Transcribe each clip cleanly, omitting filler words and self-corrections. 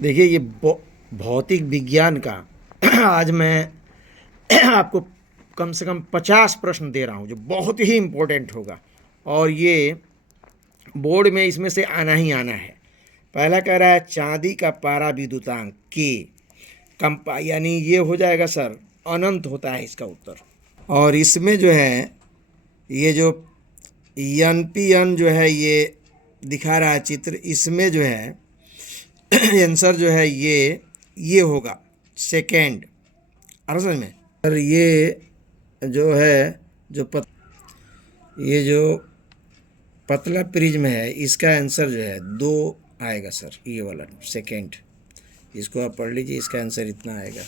देखिए ये भौतिक विज्ञान का आज मैं आपको कम से कम 50 प्रश्न दे रहा हूँ जो बहुत ही इम्पोर्टेंट होगा, और ये बोर्ड में इसमें से आना ही आना है। पहला कह रहा है चांदी का पारा विद्युतांक के कंपा, यानी ये हो जाएगा सर, अनंत होता है इसका उत्तर। और इसमें जो है ये जो एन पी एन जो है ये दिखा रहा है चित्र, इसमें जो है आंसर जो है ये होगा सेकेंड। और समझ में सर, ये जो है ये जो पतला प्रिज्म है इसका आंसर जो है 2 आएगा सर, ये वाला सेकेंड। इसको आप पढ़ लीजिए, इसका आंसर इतना आएगा।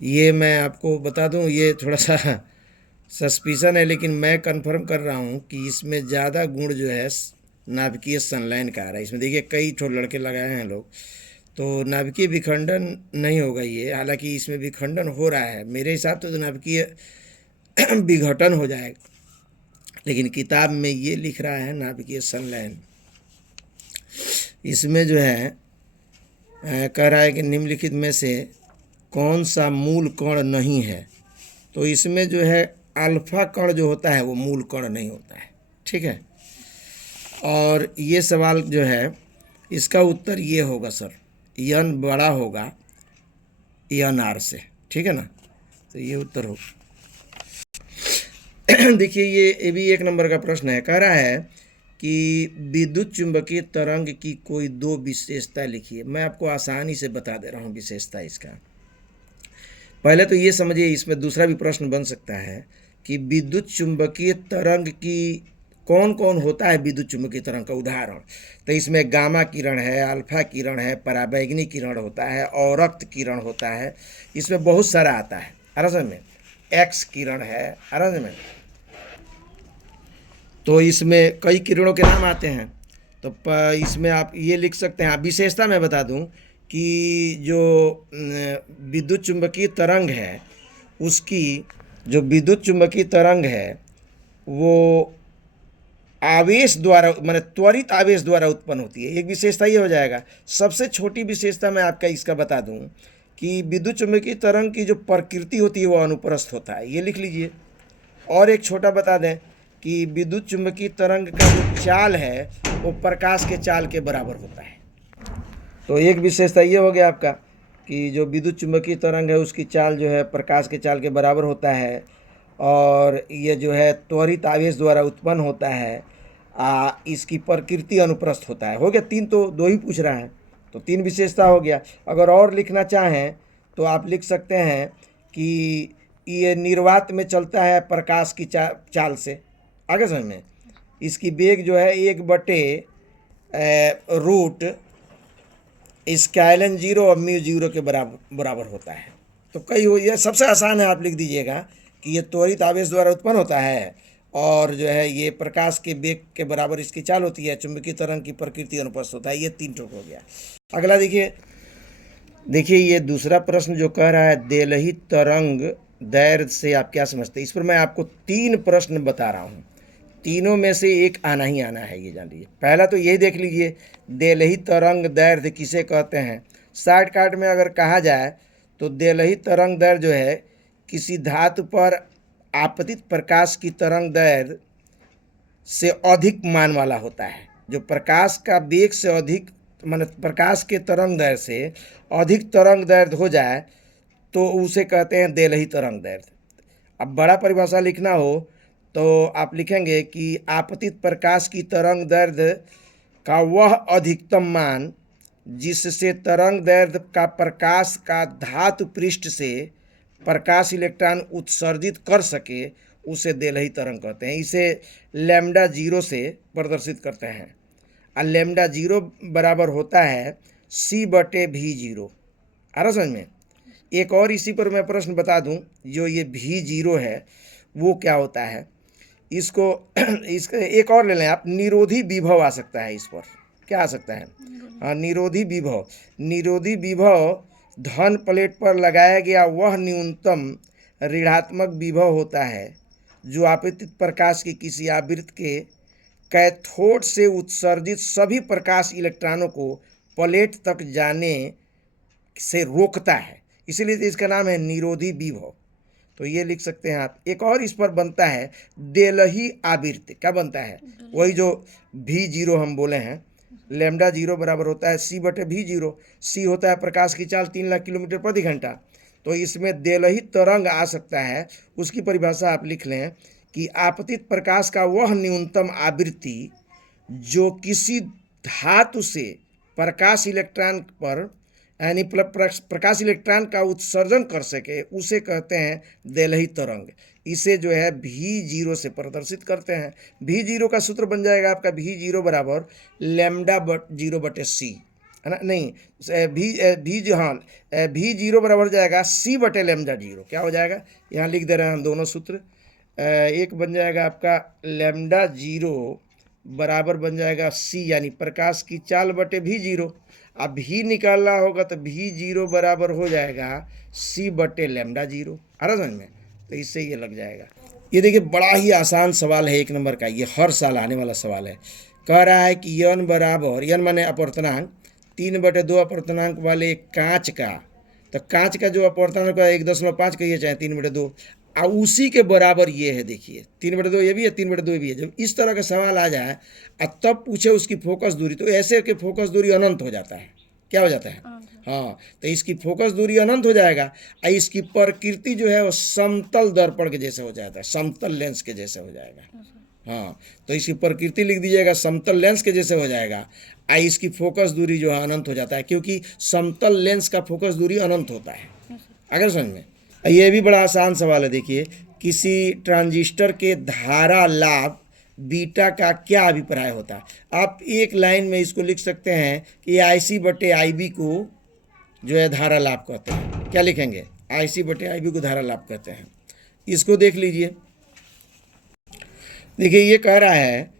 ये मैं आपको बता दूं, ये थोड़ा सा सस्पिशन है, लेकिन मैं कंफर्म कर रहा हूं कि इसमें ज़्यादा गुण जो है नाभिकीय संलयन का आ रहा है। इसमें देखिए कई ठो लड़के लगाए हैं लोग, तो नाभिकीय विखंडन नहीं होगा ये। हालांकि इसमें विखंडन हो रहा है, मेरे हिसाब से तो नाभिकीय विघटन हो जाएगा, लेकिन किताब में ये लिख रहा है नाभिकीय संलयन। इसमें जो है कह रहा है कि निम्नलिखित में से कौन सा मूल कण नहीं है, तो इसमें जो है अल्फा कण जो होता है वो मूल कण नहीं होता है, ठीक है। और ये सवाल जो है इसका उत्तर ये होगा सर, यन बड़ा होगा यन आर से, ठीक है ना, तो ये उत्तर होगा। देखिए ये भी 1 नंबर का प्रश्न है। कह रहा है कि विद्युत चुंबकीय तरंग की कोई 2 विशेषता लिखिए। मैं आपको आसानी से बता दे रहा हूँ विशेषता इसका। पहले तो ये समझिए, इसमें दूसरा भी प्रश्न बन सकता है कि विद्युत चुंबकीय तरंग की कौन कौन होता है विद्युत चुंबकीय तरंग का उदाहरण। तो इसमें गामा किरण है, अल्फा किरण है, पराबैंगनी किरण होता है, औरक्त किरण होता है। इसमें बहुत सारा आता है, समझ में, एक्स किरण है, समझ में। तो इसमें कई किरणों के नाम आते हैं। तो इसमें आप ये लिख सकते हैं। विशेषता मैं बता दूं कि जो विद्युत चुंबकीय तरंग है, उसकी जो विद्युत चुंबकीय तरंग है वो आवेश द्वारा, माने त्वरित आवेश द्वारा उत्पन्न होती है। एक विशेषता ये हो जाएगा। सबसे छोटी विशेषता मैं आपका इसका बता दूं कि विद्युत चुंबकीय तरंग की जो प्रकृति होती है वो अनुप्रस्थ होता है, ये लिख लीजिए। और एक छोटा बता दें कि विद्युत चुंबकीय तरंग का जो चाल है वो प्रकाश के चाल के बराबर होता है। तो एक विशेषता ये हो गया आपका कि जो विद्युत चुंबकीय तरंग है उसकी चाल जो है प्रकाश के चाल के बराबर होता है, और ये जो है त्वरित आवेश द्वारा उत्पन्न होता है। इसकी प्रकृति अनुप्रस्थ होता है। हो गया 3, तो 2 ही पूछ रहा है, तो 3 विशेषता हो गया। अगर और लिखना चाहें तो आप लिख सकते हैं कि ये निर्वात में चलता है प्रकाश की चाल से। आगे समझ में, इसकी वेग जो है 1/रूट स्केलन 0 और म्यू 0 के बराबर होता है। तो कई हो, ये सबसे आसान है, आप लिख दीजिएगा कि ये त्वरित आवेश द्वारा उत्पन्न होता है, और जो है ये प्रकाश के वेग के बराबर इसकी चाल होती है। चुंबकीय तरंग की प्रकृति अनुप्रस्थ होता है। ये 3 टोक हो गया। अगला देखिए ये दूसरा प्रश्न जो कह रहा है देलही तरंग दैर्घ्य से आप क्या समझते हैं। इस पर मैं आपको 3 प्रश्न बता रहा हूँ, तीनों में से एक आना ही आना है, ये जान लीजिए। पहला तो यही देख लीजिए, देलही तरंग दैर्घ्य किसे कहते हैं। शॉर्टकट में अगर कहा जाए तो देलही तरंग दैर्घ्य जो है किसी धातु पर आपतित प्रकाश की तरंग दैर्घ्य से अधिक मान वाला होता है। जो प्रकाश का वेग से अधिक, माने प्रकाश के तरंग दैर्घ्य से अधिक तरंग दैर्घ्य हो जाए तो उसे कहते हैं देलही तरंग दैर्घ्य। अब बड़ा परिभाषा लिखना हो तो आप लिखेंगे कि आपतित प्रकाश की तरंग दैर्घ्य का वह अधिकतम मान जिससे तरंग दैर्घ्य का प्रकाश का धातु पृष्ठ से प्रकाश इलेक्ट्रॉन उत्सर्जित कर सके उसे देलही तरंग कहते हैं। इसे लैम्डा 0 से प्रदर्शित करते हैं, और लैम्डा 0 बराबर होता है C/V0। आ रहा समझ में। एक और इसी पर मैं प्रश्न बता दूं, जो ये V0 है वो क्या होता है। इसको इसका एक और ले लें आप, निरोधी विभव आ सकता है। इस पर क्या आ सकता है, हाँ, निरोधी विभव। निरोधी विभव धन प्लेट पर लगाया गया वह न्यूनतम ऋणात्मक विभव होता है जो आपतित प्रकाश की किसी आवृत्ति के कैथोड से उत्सर्जित सभी प्रकाश इलेक्ट्रॉनों को प्लेट तक जाने से रोकता है, इसीलिए तो इसका नाम है निरोधी विभव। तो ये लिख सकते हैं आप। एक और इस पर बनता है देलही आवृत्ति। क्या बनता है? वही जो V0 हम बोले हैं, लैम्डा 0 बराबर होता है C/V0। C होता है प्रकाश की चाल 3 लाख किलोमीटर प्रति घंटा। तो इसमें देलही तरंग आ सकता है। उसकी परिभाषा आप लिख लें कि आपतित प्रकाश का वह न्यूनतम आवृत्ति जो किसी धातु से प्रकाश इलेक्ट्रॉन पर यानी प्रकाश इलेक्ट्रॉन का उत्सर्जन कर सके, उसे कहते हैं देलही तरंग। इसे जो है V0 से प्रदर्शित करते हैं। V0 का सूत्र बन जाएगा आपका V0 बराबर लैम्डा 0/C, है ना? नहीं, V0 बराबर जाएगा C/λ0। क्या हो जाएगा? यहाँ लिख दे रहे हैं हम दोनों सूत्र। एक बन जाएगा आपका लैम्डा 0 बराबर बन जाएगा C यानी प्रकाश की चाल बटे V0। अब भी निकालना होगा तो V0 बराबर हो जाएगा C/λ0। आ रहा समझ में? तो इससे ये लग जाएगा। ये देखिए बड़ा ही आसान सवाल है 1 नंबर का, ये हर साल आने वाला सवाल है। कह रहा है कि यन बराबर, यन माने अपवर्तनांक, 3/2 अपवर्तनांक वाले कांच का, तो कांच का जो अपवर्तनांक है 1.5 कहिए चाहे 3/2, और उसी के बराबर ये है। देखिए 3/2 ये भी है, 3/2 ये भी है। जब इस तरह का सवाल आ जाए और तब पूछे उसकी फोकस दूरी, तो ऐसे के फोकस दूरी अनंत हो जाता है। क्या हो जाता है? हाँ, तो इसकी फोकस दूरी अनंत हो जाएगा और इसकी प्रकृति जो है वो समतल दर्पण के जैसे हो जाता है, समतल लेंस के जैसे हो जाएगा। हाँ, तो इसकी प्रकृति लिख दीजिएगा समतल लेंस के जैसे हो जाएगा। आई इसकी फोकस दूरी जो है अनंत हो जाता है, क्योंकि समतल लेंस का फोकस दूरी अनंत होता है। अगर समझ में? ये भी बड़ा आसान सवाल है। देखिए, किसी ट्रांजिस्टर के धारा लाभ बीटा का क्या अभिप्राय होता है? आप एक लाइन में इसको लिख सकते हैं कि IC/IB को जो है धारा लाभ कहते हैं। क्या लिखेंगे? IC/IB को धारा लाभ कहते हैं। इसको देख लीजिए। देखिए ये कह रहा है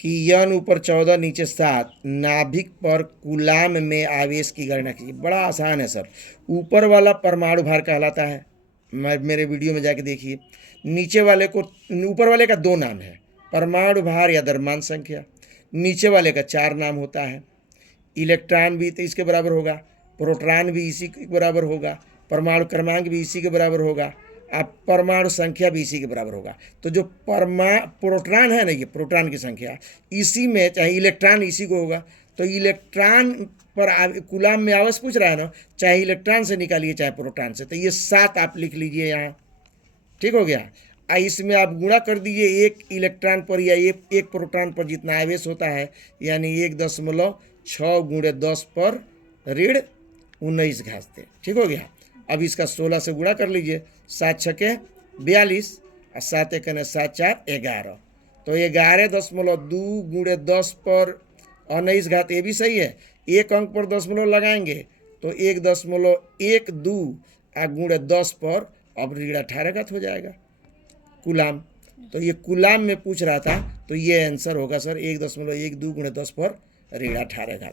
कि यन ऊपर 14 नीचे 7 नाभिक पर कूलाम में आवेश की गणना कीजिए। बड़ा आसान है सर। ऊपर वाला परमाणु भार कहलाता है, मेरे वीडियो में जाके देखिए। नीचे वाले को, ऊपर वाले का 2 नाम है, परमाणु भार या द्रव्यमान संख्या। नीचे वाले का 4 नाम होता है। इलेक्ट्रॉन भी तो इसके बराबर होगा, प्रोटॉन भी इसी के बराबर होगा, परमाणु क्रमांक भी इसी के बराबर होगा, अब परमाणु संख्या भी इसी के बराबर होगा। तो जो प्रोटॉन है ना, ये प्रोटॉन की संख्या, इसी में चाहे इलेक्ट्रॉन इसी को होगा। तो इलेक्ट्रॉन पर कूलाम में आवेश पूछ रहा है ना, चाहे इलेक्ट्रॉन से निकालिए चाहे प्रोटॉन से। तो ये 7 आप लिख लीजिए यहाँ। ठीक हो गया? इसमें आप गुणा कर दीजिए एक इलेक्ट्रॉन पर या एक प्रोटॉन पर जितना आवेश होता है, यानी 1.6 × 10⁻⁻⁹ ठीक हो गया? अब इसका 16 से गुणा कर लीजिए। 7 × 6 = 42 और 7 × 7 = 11। तो 11.2 × 10⁻⁹ ये भी सही है। एक अंक पर दशमलव लगाएंगे तो 1.12 × 10 पर अब ऋण 18 हो जाएगा कूलाम। तो ये कूलाम में पूछ रहा था, तो ये आंसर होगा सर 1.12 × 10 पर ऋण 18।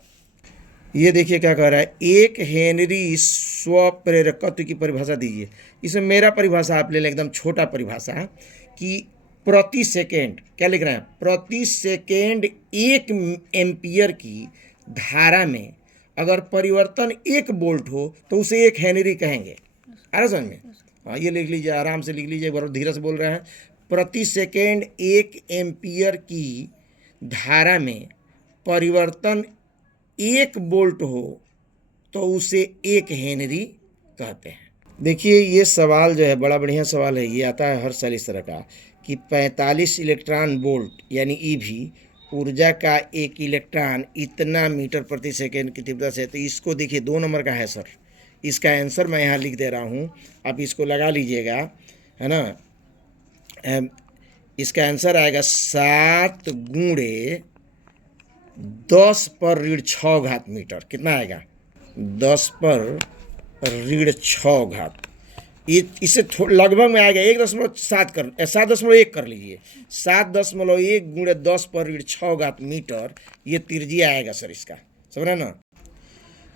ये देखिए क्या कह रहा है, 1 हेनरी स्वप्रेरकत्व की परिभाषा दीजिए। इसमें मेरा परिभाषा आप ले लें, एकदम छोटा परिभाषा, कि प्रति सेकेंड, क्या लिख रहे हैं, प्रति सेकेंड 1 एम्पियर की धारा में अगर परिवर्तन 1 वोल्ट हो तो उसे 1 हेनरी कहेंगे। आ रहा समझ में? हाँ, ये लिख लीजिए, आराम से लिख लीजिए, बहुत धीरे से बोल रहे हैं। प्रति सेकेंड 1 एम्पियर की धारा में परिवर्तन 1 वोल्ट हो तो उसे 1 हेनरी कहते हैं। देखिए ये सवाल जो है बड़ा बढ़िया सवाल है। ये आता है हर साल इस तरह का कि 45 इलेक्ट्रॉन वोल्ट यानी ईवी ऊर्जा का 1 इलेक्ट्रॉन इतना मीटर प्रति सेकेंड की तीव्रता से। तो इसको देखिए 2 नंबर का है सर। इसका आंसर मैं यहाँ लिख दे रहा हूँ, आप इसको लगा लीजिएगा, है ना। इसका आंसर आएगा 7 × 10⁻⁶ मीटर। कितना आएगा? 10⁻⁶। ये इससे लगभग में आएगा 7.1 कर लीजिए। 7.1 × 10⁻⁶ मीटर ये त्रिज्या आएगा सर इसका। समझ रहे ना?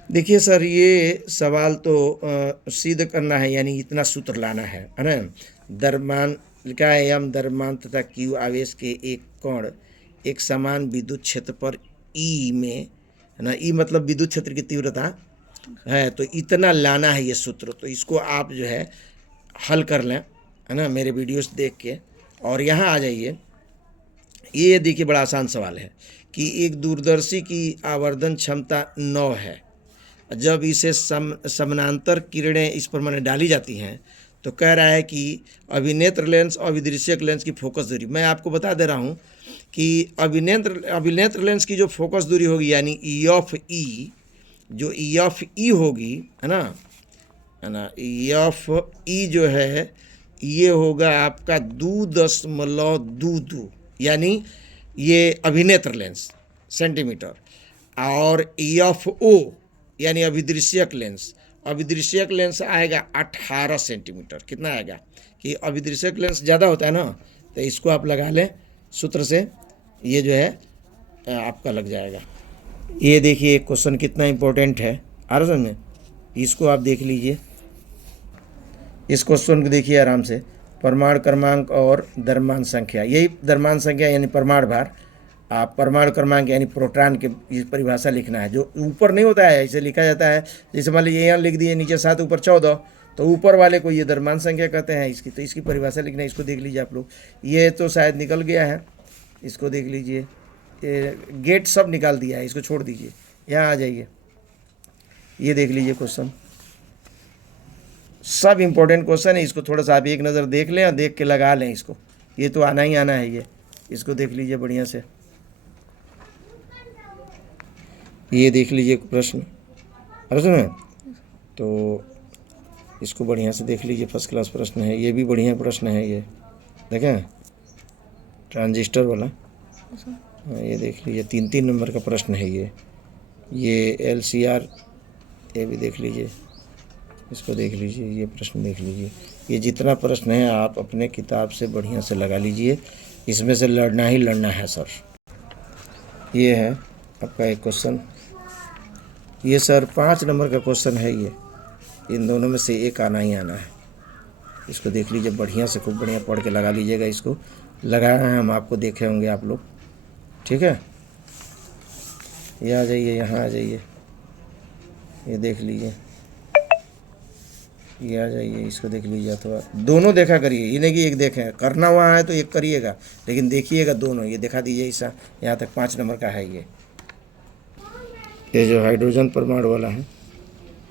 देखिए सर, ये सवाल तो सिद्ध करना है, यानी इतना सूत्र लाना है ना। द्रव्यमान लिखा है, एम द्रव्यमान तथा क्यू आवेश के एक कण एक समान विद्युत क्षेत्र पर ई में है ना। ई मतलब विद्युत क्षेत्र की तीव्रता है, तो इतना लाना है ये सूत्र। तो इसको आप जो है हल कर लें, है ना, मेरे वीडियोस देख के। और यहाँ आ जाइए, ये देखिए बड़ा आसान सवाल है कि एक दूरदर्शी की आवर्धन क्षमता 9 है, जब इसे समानांतर किरणें इस पर मैंने डाली जाती हैं तो कह रहा है कि अभिनेत्र लेंस और विदृश्यक लेंस की फोकस दूरी। मैं आपको बता दे रहा हूँ कि अभिनेत्र लेंस की जो फोकस दूरी होगी, यानी ई ऑफ ई, जो ई ऑफ ई होगी, है ना, ई ऑफ ई जो है ये होगा आपका 2.22, यानी ये अभिनेत्र लेंस सेंटीमीटर। और ई ऑफ ओ यानी अभिदृश्यक लेंस आएगा 18 सेंटीमीटर। कितना आएगा कि अभिदृश्यक लेंस ज़्यादा होता है ना, तो इसको आप लगा लें सूत्र से, ये जो है आपका लग जाएगा। ये देखिए क्वेश्चन कितना इम्पोर्टेंट है, आ रहा समझ में, इसको आप देख लीजिए। इस क्वेश्चन को देखिए आराम से। परमाणु क्रमांक और द्रव्यमान संख्या, यही द्रव्यमान संख्या यानी परमाणु भार। आप परमाणु क्रमांक यानी प्रोटॉन की परिभाषा लिखना है, जो ऊपर नहीं होता है, इसे लिखा जाता है। जैसे मान लीजिए यहाँ लिख दिए नीचे 7 ऊपर 14, तो ऊपर वाले को ये द्रव्यमान संख्या कहते हैं इसकी, तो इसकी परिभाषा लिखना है। इसको देख लीजिए आप लोग। ये तो शायद निकल गया है, इसको देख लीजिए। गेट सब निकाल दिया है, इसको छोड़ दीजिए। यहाँ आ जाइए, ये देख लीजिए क्वेश्चन, सब इम्पोर्टेंट क्वेश्चन है। इसको थोड़ा सा आप एक नज़र देख लें और देख के लगा लें इसको। ये तो आना ही आना है ये, इसको देख लीजिए बढ़िया से। ये देख लीजिए प्रश्न, अरे सुनो, तो इसको बढ़िया से देख लीजिए। फर्स्ट क्लास प्रश्न है, ये भी बढ़िया प्रश्न है। ये देखें ट्रांजिस्टर वाला, ये देख लीजिए 3-3 नंबर का प्रश्न है ये LCR, ये भी देख लीजिए, इसको देख लीजिए, ये प्रश्न देख लीजिए। ये जितना प्रश्न है आप अपने किताब से बढ़िया से लगा लीजिए, इसमें से लड़ना ही लड़ना है सर। ये है आपका एक क्वेश्चन, ये सर 5 नंबर का क्वेश्चन है। ये इन दोनों में से एक आना ही आना है। इसको देख लीजिए बढ़िया से, खूब बढ़िया पढ़ के लगा लीजिएगा। इसको लगाया है हम, आपको देखे होंगे आप लोग, ठीक है। ये आ जाइए, यहाँ आ जाइए, ये देख लीजिए, ये आ जाइए, इसको देख लीजिए। अथवा दोनों देखा करिए, ये नहीं कि एक देखें, करना वहाँ है तो एक करिएगा, लेकिन देखिएगा दोनों। ये दिखा दीजिए, ऐसा यहाँ तक 5 नंबर का है। ये जो हाइड्रोजन परमाणु वाला है,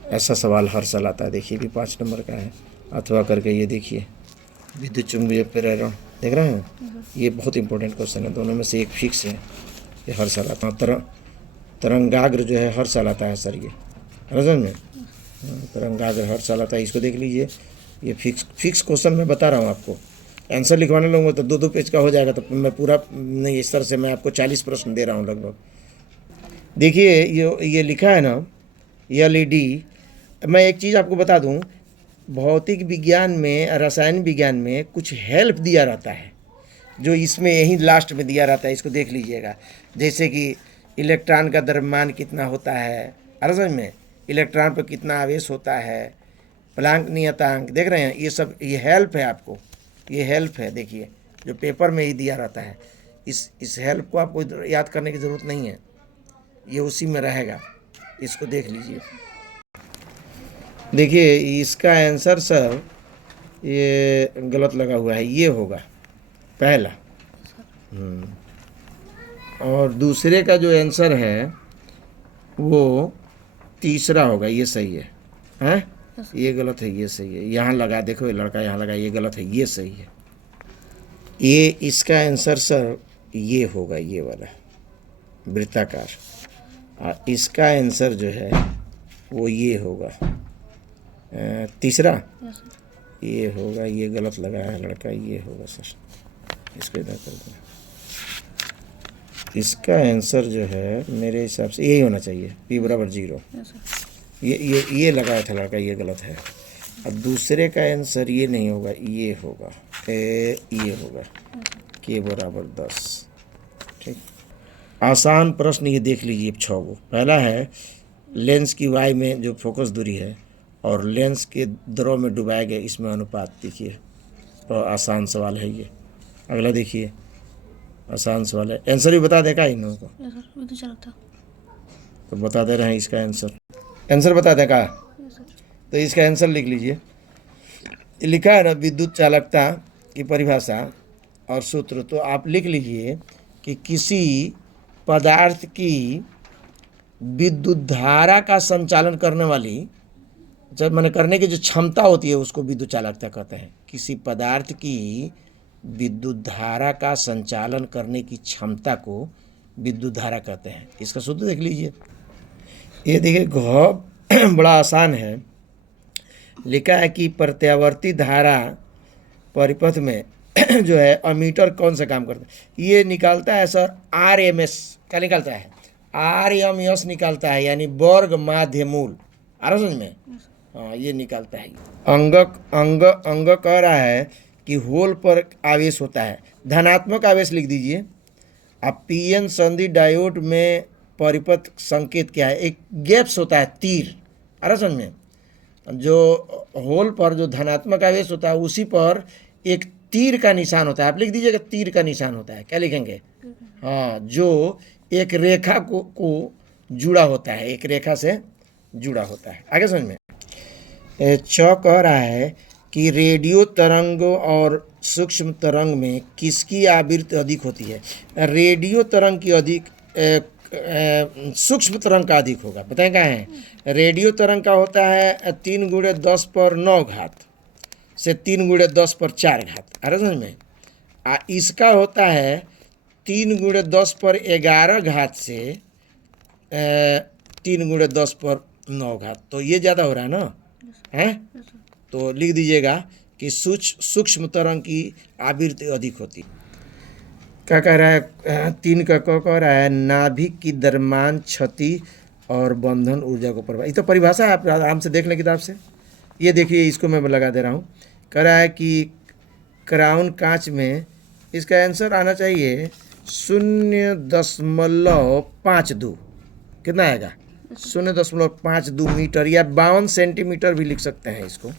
ऐसा सवाल हर साल आता है। देखिए भी 5 नंबर का है। अथवा करके ये देखिए विद्युत चुंबकीय प्रेरण, देख रहे हैं, ये बहुत इंपॉर्टेंट क्वेश्चन है। दोनों में से एक फिक्स है, ये हर साल आता है। तरंगाग्र जो है हर साल आता है सर, ये समझ में, तरंगाग्र हर साल आता है। इसको देख लीजिए, ये फिक्स क्वेश्चन मैं बता रहा हूँ आपको। आंसर लिखवाने लगूंगा तो 2-2 पेज का हो जाएगा, तो मैं पूरा नहीं, इस तरह से मैं आपको 40 प्रश्न दे रहा हूँ लगभग। देखिए ये लिखा है ना LED। मैं एक चीज़ आपको बता दूं, भौतिक विज्ञान में, रसायन विज्ञान में कुछ हेल्प दिया रहता है, जो इसमें यही लास्ट में दिया रहता है। इसको देख लीजिएगा, जैसे कि इलेक्ट्रॉन का द्रव्यमान कितना होता है, अरे समझ में, इलेक्ट्रॉन पर कितना आवेश होता है, प्लांक नियतांक, देख रहे हैं, ये सब ये हेल्प है आपको, ये हेल्प है। देखिए जो पेपर में ही दिया रहता है, इस हेल्प को आपको याद करने की ज़रूरत नहीं है, ये उसी में रहेगा। इसको देख लीजिए। देखिए इसका आंसर सर ये गलत लगा हुआ है, ये होगा पहला। और दूसरे का जो आंसर है वो तीसरा होगा, ये सही है। हैं, ये गलत है, ये सही है। यहाँ लगा, देखो ये लड़का यहाँ लगा, ये गलत है, ये सही है। ये इसका आंसर सर ये होगा, ये वाला वृत्ताकार। और इसका आंसर जो है वो ये होगा तीसरा, ये होगा, ये गलत लगाया है लड़का, ये होगा सर। इसको इधर कर दो। इसका आंसर जो है मेरे हिसाब से यही होना चाहिए, P = 0। ये लगाया था लड़का, ये गलत है। अब दूसरे का आंसर ये नहीं होगा, ये होगा, ये होगा K = 10। ठीक, आसान प्रश्न ये देख लीजिए 6 गो। पहला है लेंस की वाई में जो फोकस दूरी है और लेंस के द्रव में डुबाए गए इसमें अनुपात देखिए, तो आसान सवाल है ये। अगला देखिए, आसान सवाल है, आंसर भी बता देगा इन लोगों को, तो बता दे रहे हैं इसका आंसर। आंसर बता दें का? तो इसका आंसर लिख लीजिए। ये लिखा है ना विद्युत चालकता की परिभाषा और सूत्र, तो आप लिख लीजिए कि किसी पदार्थ की विद्युत धारा का संचालन करने वाली, जब मैंने करने की जो क्षमता होती है उसको विद्युत चालकता कहते हैं। किसी पदार्थ की विद्युत धारा का संचालन करने की क्षमता को विद्युत धारा कहते हैं। इसका सूत्र देख लीजिए। ये देखिए घ बड़ा आसान है। लिखा है कि प्रत्यावर्ती धारा परिपथ में जो है अमीटर कौन सा काम करता है? ये निकालता है सर RMS। क्या निकालता है? RMS निकालता है, यानी वर्ग माध्य मूल। आ रहा समझ में? हाँ, ये निकालता है। अंग कह रहा है कि होल पर आवेश होता है, धनात्मक आवेश लिख दीजिए। अब PN संधि डायोड में परिपथ संकेत क्या है? एक गैप्स होता है, तीर। आ रहा समझ में? जो होल पर जो धनात्मक आवेश होता है उसी पर एक तीर का निशान होता है। आप लिख दीजिएगा तीर का निशान होता है। क्या लिखेंगे? हाँ, जो एक रेखा को जुड़ा होता है, एक रेखा से जुड़ा होता है। आगे समझ में? कह रहा है कि रेडियो तरंग और सूक्ष्म तरंग में किसकी आवृत्ति अधिक होती है? रेडियो तरंग की अधिक, सूक्ष्म तरंग का अधिक होगा। बताएं क्या है? रेडियो तरंग का होता है 3 × 10⁹ से 3 × 10⁴ अरे समझ में? इसका होता है 3 × 10⁻11 से 3 × 10⁹ तो ये ज़्यादा हो रहा है ना, है? तो लिख दीजिएगा कि सूक्ष्म तरंग की आवृत्ति अधिक होती। क्या कह रहा है? 3 का कह रहा है नाभिक की द्रव्यमान क्षति और बंधन ऊर्जा को प्रभाव। ये तो परिभाषा है, आप आराम से देख लें किताब से। ये देखिए, इसको मैं लगा दे रहा हूँ। कह रहा है कि क्राउन कांच में इसका आंसर आना चाहिए 0.52। कितना आएगा? 0.52 मीटर या 52 सेंटीमीटर भी लिख सकते हैं इसको।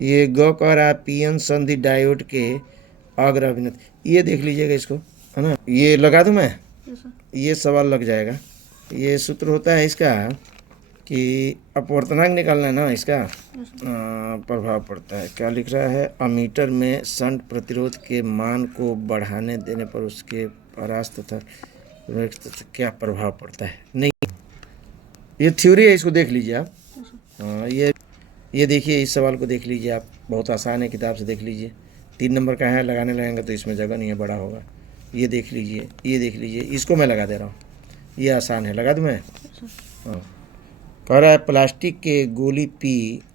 ये ग कह रहा है PN संधि डायोड के अग्र अभिनत। ये देख लीजिएगा इसको, है ना? ये लगा दूं मैं? ये सवाल लग जाएगा। ये सूत्र होता है इसका कि अपवर्तनांक निकालना है ना, इसका प्रभाव पड़ता है। क्या लिख रहा है? अमीटर में शंट प्रतिरोध के मान को बढ़ाने देने पर उसके परास्त तथा क्या प्रभाव पड़ता है? नहीं, ये थ्योरी है, इसको देख लीजिए आप। ये देखिए, इस सवाल को देख लीजिए आप, बहुत आसान है, किताब से देख लीजिए। 3 नंबर का है, लगाने लगेंगे तो इसमें जगह नहीं है, बड़ा होगा। ये देख लीजिए, ये देख लीजिए, इसको मैं लगा दे रहा हूँ। ये आसान है, लगा दूँ मैं? हाँ। कह रहा है प्लास्टिक के गोली P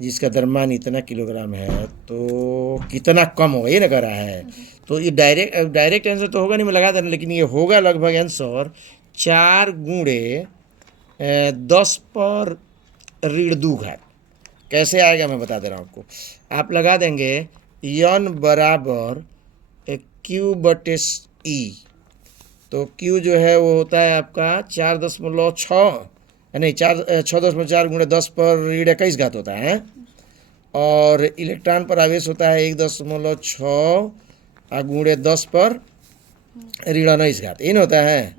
जिसका द्रव्यमान इतना किलोग्राम है तो कितना कम होगा, ये ना कह रहा है। तो ये डायरेक्ट आंसर तो होगा नहीं, मैं लगा देना, लेकिन ये होगा लगभग आंसर 4 × 10⁻²। कैसे आएगा मैं बता दे रहा हूँ आपको। आप लगा देंगे N बराबर Q/E। तो Q जो है वो होता है आपका 4.6, नहीं 6.4 × 10⁻21 होता है। और इलेक्ट्रॉन पर आवेश होता है 1.6 × 10⁻19, यही ना होता है।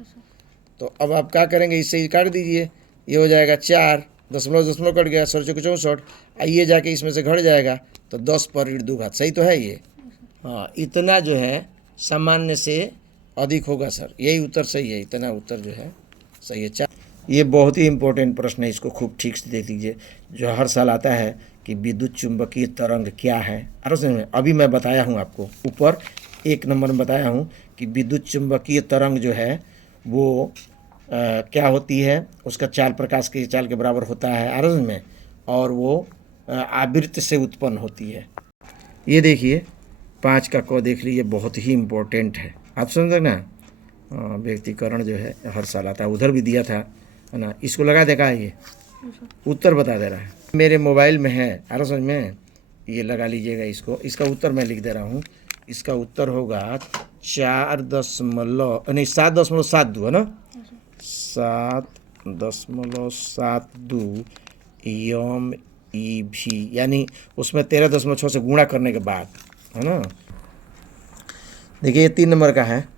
तो अब आप क्या करेंगे, इससे काट दीजिए, ये हो जाएगा 4 दशमलव कट गया, 64। आइए जाके इसमें से घट जाएगा तो 10⁻²। सही तो है ये? हाँ, इतना जो है सामान्य से अधिक होगा सर, यही उत्तर सही है। इतना उत्तर जो है सही है। 4 ये बहुत ही इम्पोर्टेंट प्रश्न है, इसको खूब ठीक से देख लीजिए, जो हर साल आता है कि विद्युत चुंबकीय तरंग क्या है। अभी मैं बताया हूँ आपको, ऊपर 1 नंबर में बताया हूँ कि विद्युत चुंबकीय तरंग जो है वो क्या होती है, उसका चाल प्रकाश के चाल के बराबर होता है आरज में, और वो आवृत्ति से उत्पन्न होती है। ये देखिए 5 का क देख लीजिए, बहुत ही इम्पोर्टेंट है, आप समझ ना। व्यक्तिकरण जो है हर साल आता है, उधर भी दिया था, है ना। इसको लगा देखा, ये उत्तर बता दे रहा है, मेरे मोबाइल में है, आरज में। ये लगा लीजिएगा इसको, इसका उत्तर मैं लिख दे रहा हूँ। इसका उत्तर होगा 7.72 है ना, 7.72 MEV, यानी उसमें 13.6 से गुणा करने के बाद, है ना। देखिए 3 नंबर का है,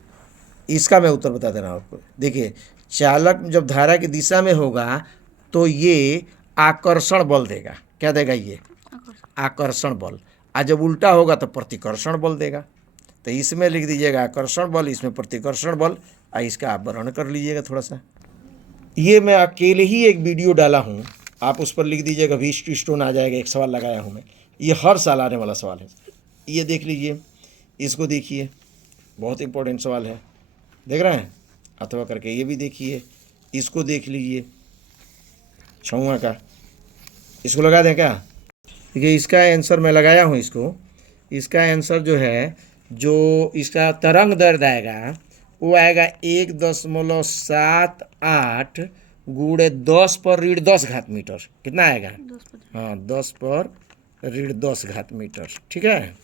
इसका मैं उत्तर बता दे रहा हूँ आपको। देखिए, चालक जब धारा की दिशा में होगा तो ये आकर्षण बल देगा। क्या देगा? ये आकर्षण बल। और जब उल्टा होगा तो प्रतिकर्षण बल देगा। तो इसमें लिख दीजिएगा आकर्षण बल, इसमें प्रतिकर्षण बल, और इसका आप वर्णन कर लीजिएगा थोड़ा सा। ये मैं अकेले ही एक वीडियो डाला हूँ, आप उस पर लिख दीजिएगा वीस्ट स्टोन आ जाएगा। एक सवाल लगाया हूँ मैं, ये हर साल आने वाला सवाल है। ये देख लीजिए, इसको देखिए, बहुत इंपॉर्टेंट सवाल है। देख रहे हैं? अथवा करके ये भी देखिए, इसको देख लीजिए, छुआ का, इसको लगा दें क्या? देखिए, इसका आंसर मैं लगाया हूँ इसको। इसका आंसर जो है, जो इसका तरंग दैर्ध्य आएगा वो आएगा 1.78 गुणे 10 पर ऋण 10 घात मीटर। कितना आएगा? हाँ, 10 पर ऋण 10 घात मीटर। ठीक है।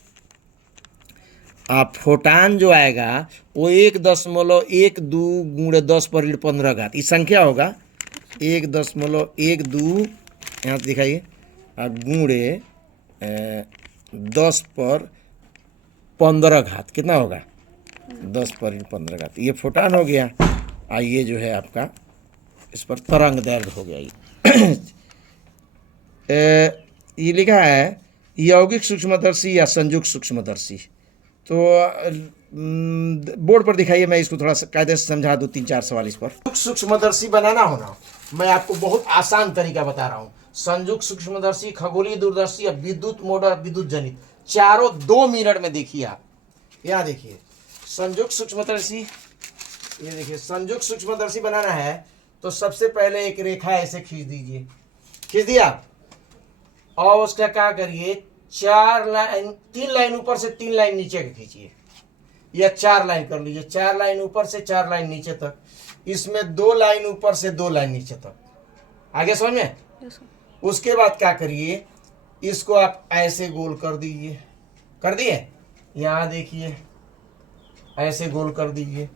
आप फोटान जो आएगा वो 1.12 गुणे 10 पर ऋण 15 घात, ये संख्या होगा 1.12, यहाँ से दिखाइए, गुणे 10 पर 15 घात। कितना होगा? 10 पर 15 घात। ये फोटान हो गया। ये जो है आपका, इस पर तरंग दैर्ध्य हो गया। ये लिखा है यौगिक सूक्ष्मदर्शी या संयुक्त सूक्ष्मदर्शी। तो बोर्ड पर दिखाइए, मैं इसको थोड़ा कायदे से समझा दूँ, 3-4 सवाल इस पर। सूक्ष्मदर्शी बनाना होना, मैं आपको बहुत आसान तरीका बता रहा हूँ। संयुक्त सूक्ष्मदर्शी, खगोलीय दूरदर्शी या विद्युत मोटर विद्युत जनित, चारों 2 मिनट में देखिए आप। यहाँ देखिए, संयुक्त सूक्ष्मदर्शी, ये देखिए, संयुक्त सूक्ष्मदर्शी बनाना है तो सबसे पहले एक रेखा ऐसे खींच दीजिए। खींच दिया, और उसका क्या करिए, 3 लाइन ऊपर से 3 लाइन नीचे का खींचिए, या 4 लाइन कर लीजिए। 4 लाइन ऊपर से 4 लाइन नीचे तक, इसमें 2 लाइन ऊपर से 2 लाइन नीचे तक। आगे समझ में? उसके बाद क्या करिए, इसको आप ऐसे गोल कर दीजिए। कर दिए? यहाँ देखिए, ऐसे गोल कर दीजिए।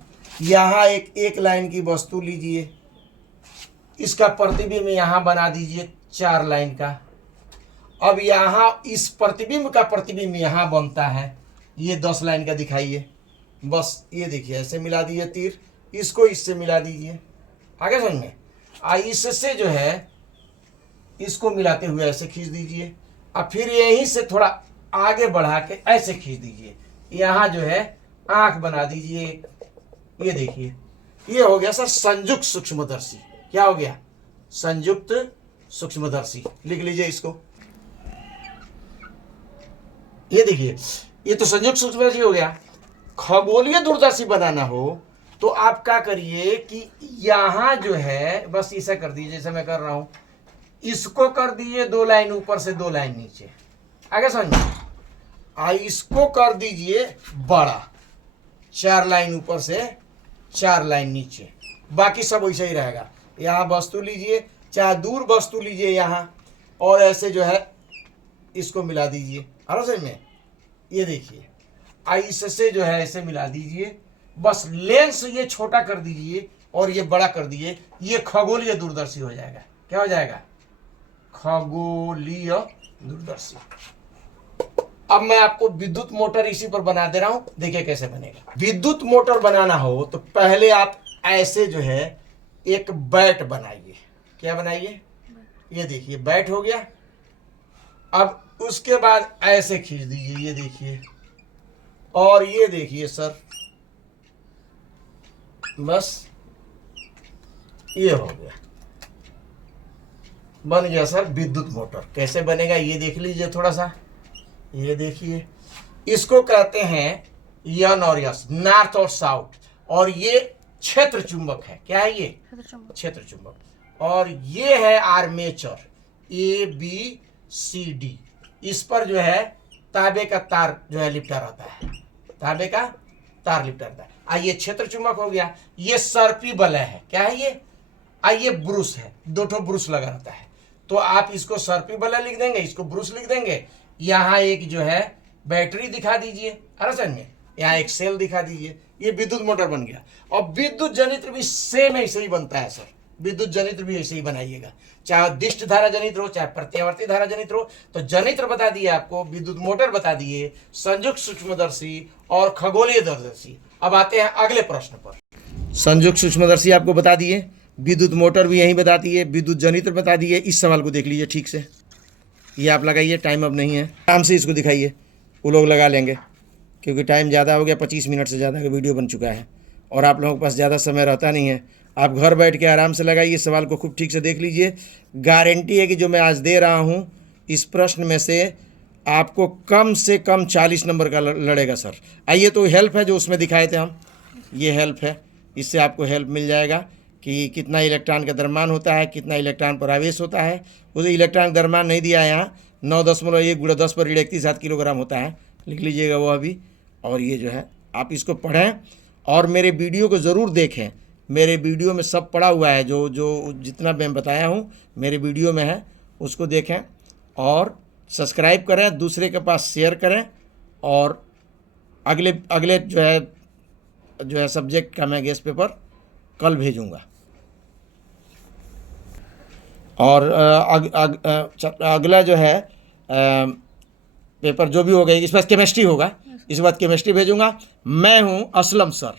यहाँ एक लाइन की वस्तु लीजिए, इसका प्रतिबिंब यहाँ बना दीजिए 4 लाइन का। अब यहाँ इस प्रतिबिंब का प्रतिबिंब यहाँ बनता है, ये 10 लाइन का दिखाइए। बस ये देखिए, ऐसे मिला दीजिए तीर, इसको इससे मिला दीजिए। आगे समझ में? इससे जो है, इसको मिलाते हुए ऐसे खींच दीजिए, और फिर यहीं से थोड़ा आगे बढ़ा के ऐसे खींच दीजिए। यहाँ जो है आंख बना दीजिए। ये देखिए, ये हो गया सर संयुक्त सूक्ष्मदर्शी। क्या हो गया? संयुक्त सूक्ष्मदर्शी। लिख लीजिए इसको। ये देखिए, ये तो संयुक्त सूक्ष्मदर्शी हो गया। खगोलीय दूरदर्शी बनाना हो तो आप क्या करिए कि यहाँ जो है, बस ऐसा कर दीजिए जैसे मैं कर रहा हूं, इसको कर दीजिए 2 लाइन ऊपर से 2 लाइन नीचे। आगे समझिए। इसको कर दीजिए बड़ा, 4 लाइन ऊपर से 4 लाइन नीचे, बाकी सब वैसे ही रहेगा। यहाँ वस्तु लीजिए, चाहे दूर वस्तु लीजिए यहाँ, और ऐसे जो है इसको मिला दीजिए। समझ में? ये देखिए, इससे जो है ऐसे मिला दीजिए। बस लेंस ये छोटा कर दीजिए और ये बड़ा कर दीजिए, ये खगोलीय दूरदर्शी हो जाएगा। क्या हो जाएगा? खगोलीय दूरदर्शी। अब मैं आपको विद्युत मोटर इसी पर बना दे रहा हूं, देखिए कैसे बनेगा। विद्युत मोटर बनाना हो तो पहले आप ऐसे जो है एक बैट बनाइए। क्या बनाइए? ये देखिए, बैट हो गया। अब उसके बाद ऐसे खींच दीजिए, ये देखिए, और ये देखिए सर, बस ये हो गया, बन गया सर विद्युत मोटर। कैसे बनेगा ये देख लीजिए थोड़ा सा। ये देखिए, इसको कहते हैं यन और यस, नॉर्थ और साउथ, और ये क्षेत्र चुंबक है। क्या है ये? क्षेत्र चुंबक। और ये है आर्मेचर, ABCD। इस पर जो है तांबे का तार जो है लिपटा रहता है, तांबे का तार लिपटा रहता है। ये क्षेत्र चुंबक हो गया। ये सर्पी बलय है। क्या है ये? ये ब्रूस है, 2 ब्रूस लगा रहता है। तो आप इसको सर्पी बलय लिख देंगे, इसको ब्रूस लिख देंगे। यहाँ एक जो है बैटरी दिखा दीजिए, समझ में? यहाँ एक सेल दिखा दीजिए। ये विद्युत मोटर बन गया। और विद्युत जनित्र भी सेम ऐसे ही बनता है सर। विद्युत जनित्र भी ऐसे ही बनाइएगा, चाहे दिष्ट धारा जनित्र हो चाहे प्रत्यावर्ती धारा जनित्र हो। तो जनित्र बता दिए आपको, विद्युत मोटर बता दिए, संयुक्त सूक्ष्मदर्शी और खगोलीय दूरदर्शी। अब आते हैं अगले प्रश्न पर। संयुक्त सूक्ष्मदर्शी आपको बता दिए, विद्युत मोटर भी यहीं बताती है, विद्युत जनित्र बता दिए। इस सवाल को देख लीजिए ठीक से, ये आप लगाइए, टाइम अब नहीं है, आराम से इसको दिखाइए, वो लोग लगा लेंगे क्योंकि टाइम ज़्यादा हो गया, 25 मिनट से ज़्यादा का वीडियो बन चुका है और आप लोगों के पास ज़्यादा समय रहता नहीं है। आप घर बैठ के आराम से लगाइए, सवाल को खूब ठीक से देख लीजिए। गारंटी है कि जो मैं आज दे रहा हूँ इस प्रश्न में से आपको कम से कम 40 नंबर का लड़ेगा सर। आइए, तो हेल्प है जो उसमें दिखाए थे हम, ये हेल्प है, इससे आपको हेल्प मिल जाएगा कि कितना इलेक्ट्रॉन का द्रव्यमान होता है, कितना इलेक्ट्रॉन पर आवेश होता है। उसे इलेक्ट्रॉन द्रव्यमान नहीं दिया है यहाँ, 9.1 × 10⁻³ किलोग्राम होता है, लिख लीजिएगा वो अभी। और ये जो है आप इसको पढ़ें और मेरे वीडियो को ज़रूर देखें, मेरे वीडियो में सब पड़ा हुआ है, जो जितना मैं बताया हूँ मेरे वीडियो में है, उसको देखें और सब्सक्राइब करें, दूसरे के पास शेयर करें। और अगले जो है सब्जेक्ट का मैं गेस्ट पेपर कल भेजूंगा। और अगला जो है पेपर जो भी होगा, इस बार केमिस्ट्री होगा, इस बार केमिस्ट्री भेजूंगा। मैं हूं असलम सर।